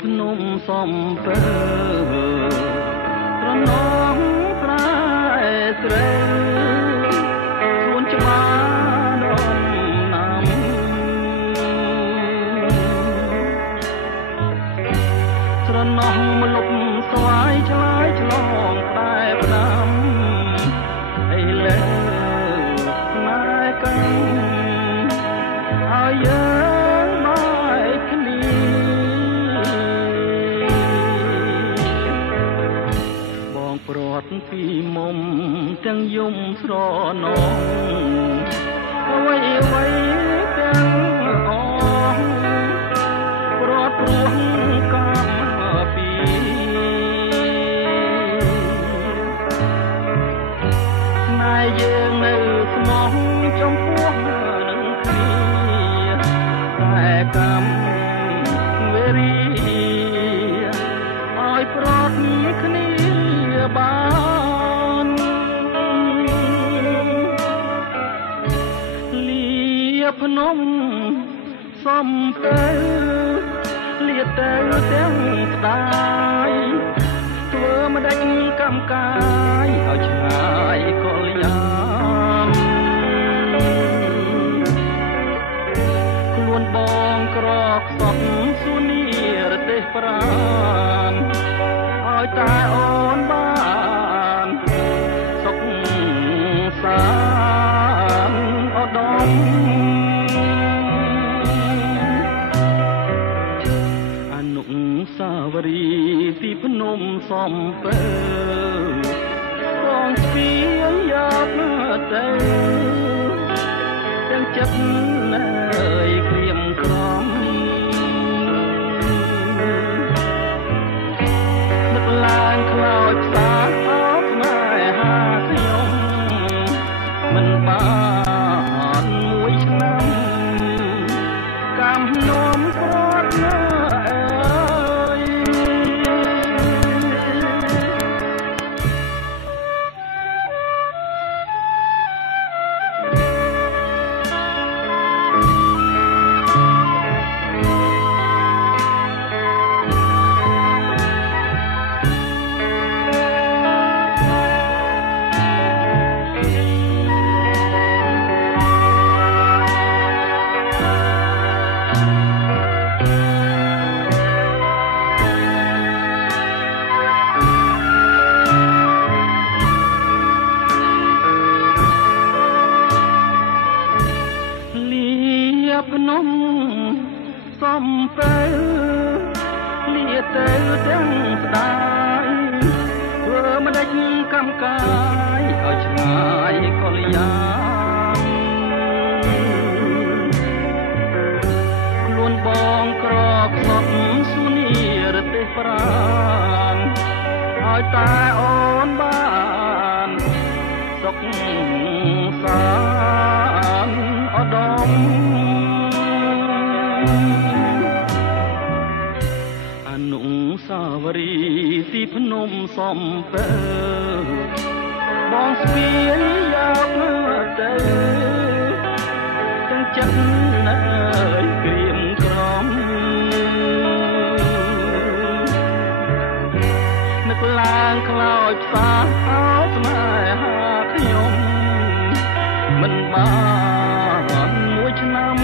ភ្នំសំពើត្រណងស្រែស្រីសួនច្បារដំណាំត្រណងមលុបស្វាយឆ្លើយឆ្លងតែផ្ដាំអីលើណែកំឲ្យយើងមកគ្នាបងព្រាត់ពីមុំទាំងយំស្រណងអ្វីអ្វីទាំងអស់ព្រាត់ព្រោះកំពីស្នេហ៍យើងនៅស្មោះចំពោះនឹងគ្នាតែកម្មវេរីឲ្យប្រត់គ្នាបានលាភ្នំសំពើលាទៅទាំងស្ដាយធ្វើមិនដេចកម្មកាយឲ្យឆ្ងាយកលយាខ្លួនបងក្រកសពសួនីរទេសប្រានឲ្យតែអូនបានសុខសាន្តឧត្តមអនុសាវរីយ៍ពីភ្នំសំពើបងស្ពាយយកទៅទាំងចិត្តនៅក្រៀមក្រំនឹកឡើងខ្លោចផ្សាអបស្នេហាខ្ញុំមិនបានមួយឆ្នាំកំនោមព្រាត់ណាអើយភ្នំសំពើលាទៅទាំងស្ដាយធ្វើមិនដេចកម្មកាយឲ្យឆ្ងាយកលយាខ្លួនបងក្រកសពសួនីរទេសប្រានឲ្យតែអូនបានសុខសាន្តឧត្តមអនុសាវរីយ៍ទីភ្នំសំពើបងស្ពាយយកទៅទាំងចិត្តនៅក្រៀមក្រំនឹកឡើងខ្លោចផ្សាអោស្នេហាខ្ញុំមិនបានមួយឆ្នាំ